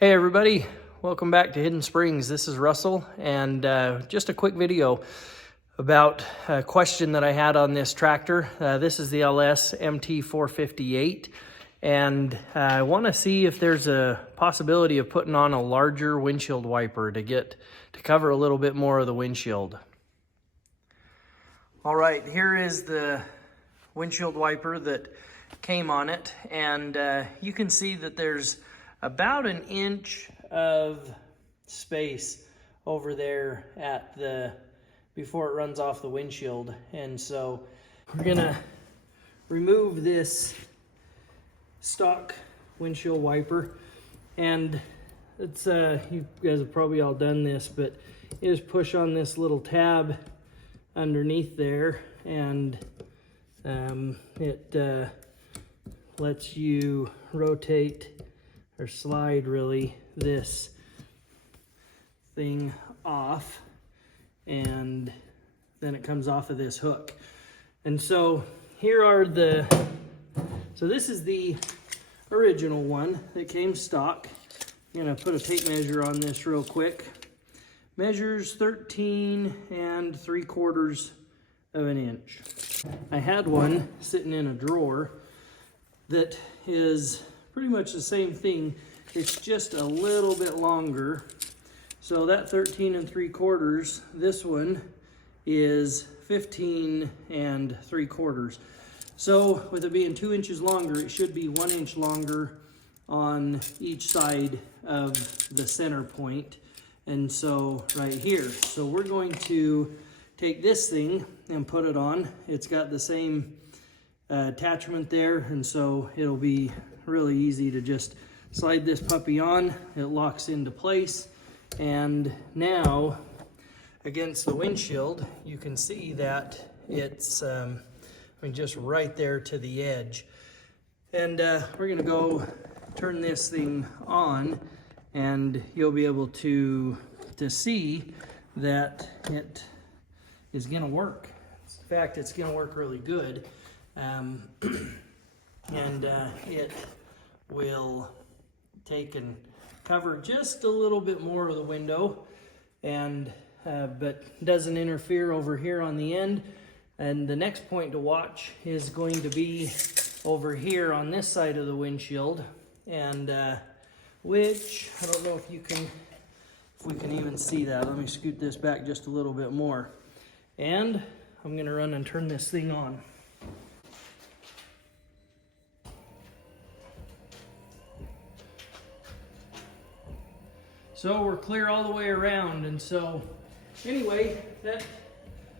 Hey everybody, welcome back to Hidden Springs. This is Russell, and just a quick video about a question that I had on this tractor. This is the LS MT458, and I want to see if there's a possibility of putting on a larger windshield wiper to cover a little bit more of the windshield. All right, here is the windshield wiper that came on it, and you can see that there's about an inch of space over there at before it runs off the windshield. And so we're gonna remove this stock windshield wiper, and it's you guys have probably all done this, but you just push on this little tab underneath there, and it lets you rotate or slide really this thing off, and then it comes off of this hook. And so here are so this is the original one that came stock. I'm gonna put a tape measure on this real quick. Measures 13 3/4 of an inch. I had one sitting in a drawer that is pretty much the same thing. It's just a little bit longer. So that 13 3/4, this one is 15 3/4. So with it being 2 inches longer, it should be 1 inch longer on each side of the center point. And so right here, so we're going to take this thing and put it on. It's got the same attachment there, and so it'll be really easy to just slide this puppy on. It locks into place, and now against the windshield you can see that it's just right there to the edge. And we're gonna go turn this thing on, and you'll be able to see that it is gonna work. In fact, it's gonna work really good. And it will take and cover just a little bit more of the window, and but doesn't interfere over here on the end. And the next point to watch is going to be over here on this side of the windshield, and which I don't know if we can even see that. Let me scoot this back just a little bit more, and I'm gonna run and turn this thing on. So we're clear all the way around, and so anyway,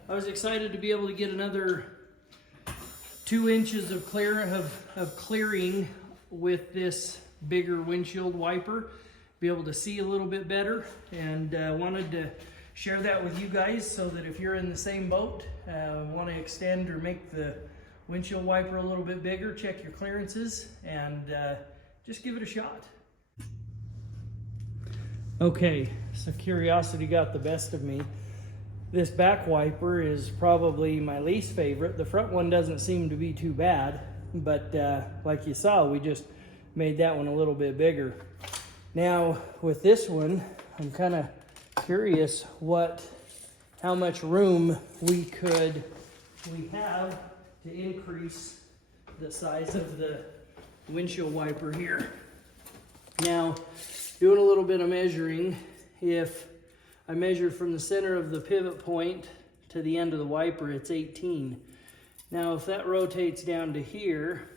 I was excited to be able to get another 2 inches of clearing with this bigger windshield wiper, be able to see a little bit better, and wanted to share that with you guys so that if you're in the same boat, want to extend or make the windshield wiper a little bit bigger, check your clearances, and just give it a shot. Okay, so curiosity got the best of me. This back wiper is probably my least favorite. The front one doesn't seem to be too bad, but like you saw, we just made that one a little bit bigger. Now with this one, I'm kind of curious how much room we have to increase the size of the windshield wiper here. Now, doing a little bit of measuring, if I measure from the center of the pivot point to the end of the wiper, it's 18. Now, if that rotates down to here,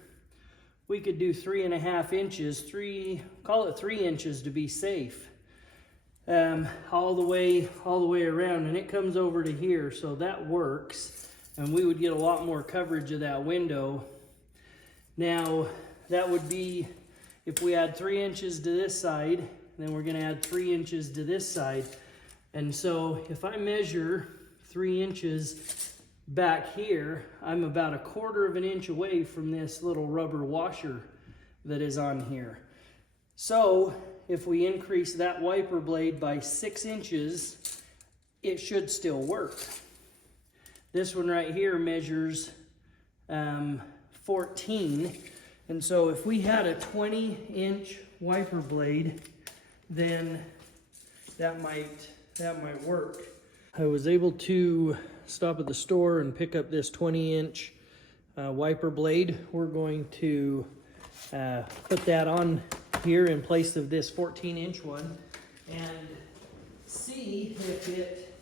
we could do 3.5 inches, call it 3 inches to be safe, all the way around, and it comes over to here, so that works, and we would get a lot more coverage of that window. Now, that would be, if we add 3 inches to this side, then we're gonna add 3 inches to this side. And so if I measure 3 inches back here, I'm about 1/4 of an inch away from this little rubber washer that is on here. So if we increase that wiper blade by 6 inches, it should still work. This one right here measures 14. And so if we had a 20-inch wiper blade then that might work. I was able to stop at the store and pick up this 20-inch wiper blade. We're going to put that on here in place of this 14-inch one and see if it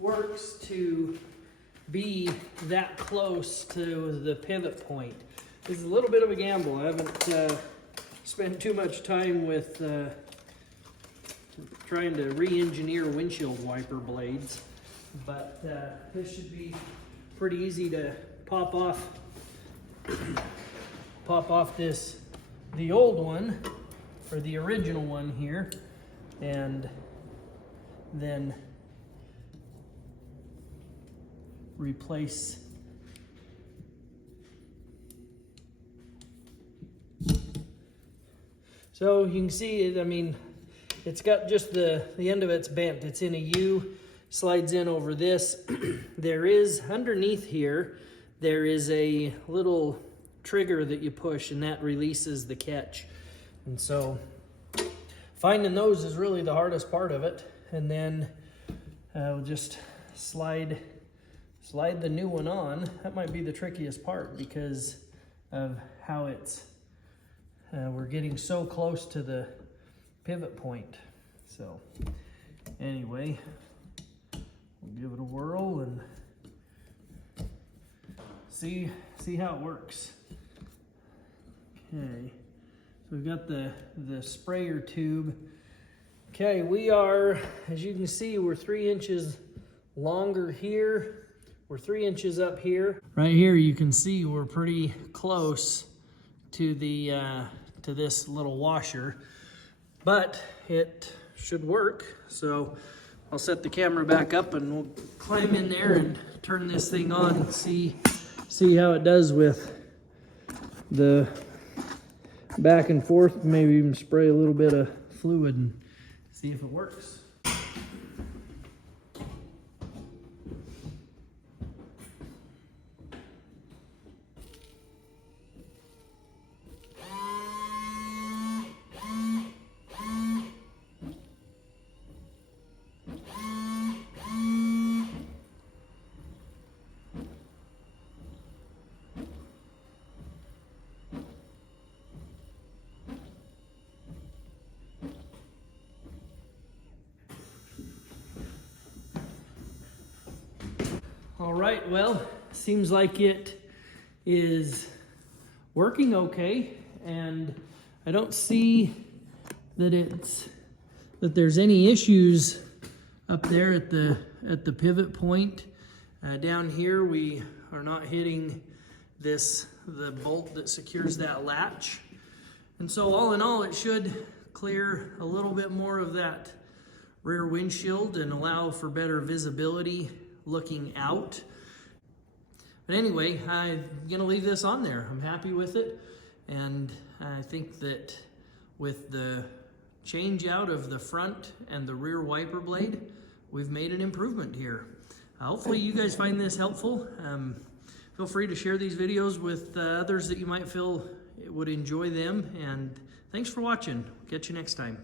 works to be that close to the pivot point. This is a little bit of a gamble. I haven't spent too much time with trying to re-engineer windshield wiper blades, but this should be pretty easy to pop off the old one, or the original one here, and then replace so you can see it. I mean, it's got just the end of it's bent. It's in a U, slides in over this. There is underneath here, there is a little trigger that you push, and that releases the catch. And so finding those is really the hardest part of it. And then we'll just slide the new one on. That might be the trickiest part because of how it's we're getting so close to the pivot point. So anyway, we'll give it a whirl and see how it works. Okay, so we've got the sprayer tube. Okay, we are, as you can see, we're 3 inches longer here. We're 3 inches up here. Right here you can see we're pretty close to the to this little washer, but it should work. So I'll set the camera back up and we'll climb in there and turn this thing on and see how it does with the back and forth. Maybe even spray a little bit of fluid and see if it works. All right, well, seems like it is working okay, and I don't see that there's any issues up there at the pivot point. Down here we are not hitting the bolt that secures that latch. And so all in all, it should clear a little bit more of that rear windshield and allow for better visibility looking out. But anyway, I'm gonna leave this on there. I'm happy with it, and I think that with the change out of the front and the rear wiper blade, we've made an improvement here. Hopefully you guys find this helpful. Feel free to share these videos with others that you might feel would enjoy them, and thanks for watching. Catch you next time.